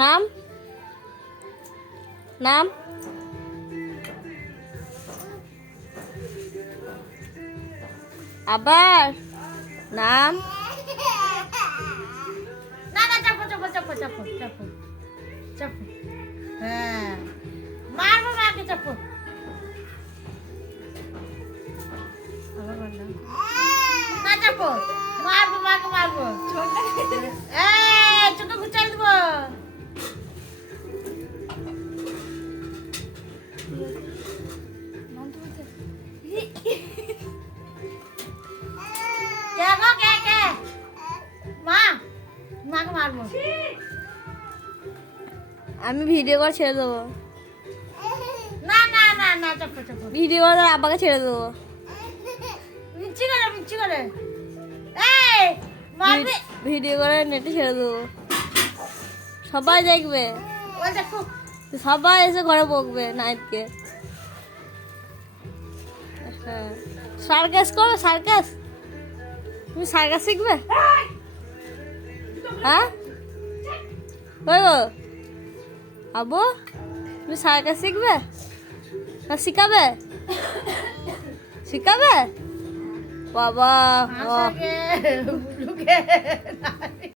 নাম নাম আবার নাম। না না, চাপো চাপো চাপো চাপো চাপো চাপো। হ্যাঁ, মারবো মাকে, চাপো। আবার বল না। না চাপো, মারবো মাকে, মারবো। এই চোখে ঘুচাই দেবো। কে গো, কে কে? মা, মাকে মারবো। আমি ভিডিও করে ছেড়ে দেবো। না না না না, চাপো চাপো। ভিডিও করে আব্বাকে ছেড়ে দেবো। মিচ্ছি করে, মিচ্ছি করে। এই মারবি। ভিডিও করে নেটে ছেড়ে দেবো, সবাই দেখবে, ওই দেখো। সবাই এসে ঘরে বকবে নাইটকে। হ্যাঁ, সার্কাস করো, সার্কাস। তুমি সার্কাস শিখবে? হ্যাঁ ওই গো আবু, তুমি সার্কাস শিখবে না শিখাবে? শিখাবে বাবা। আসাকে বুলুকে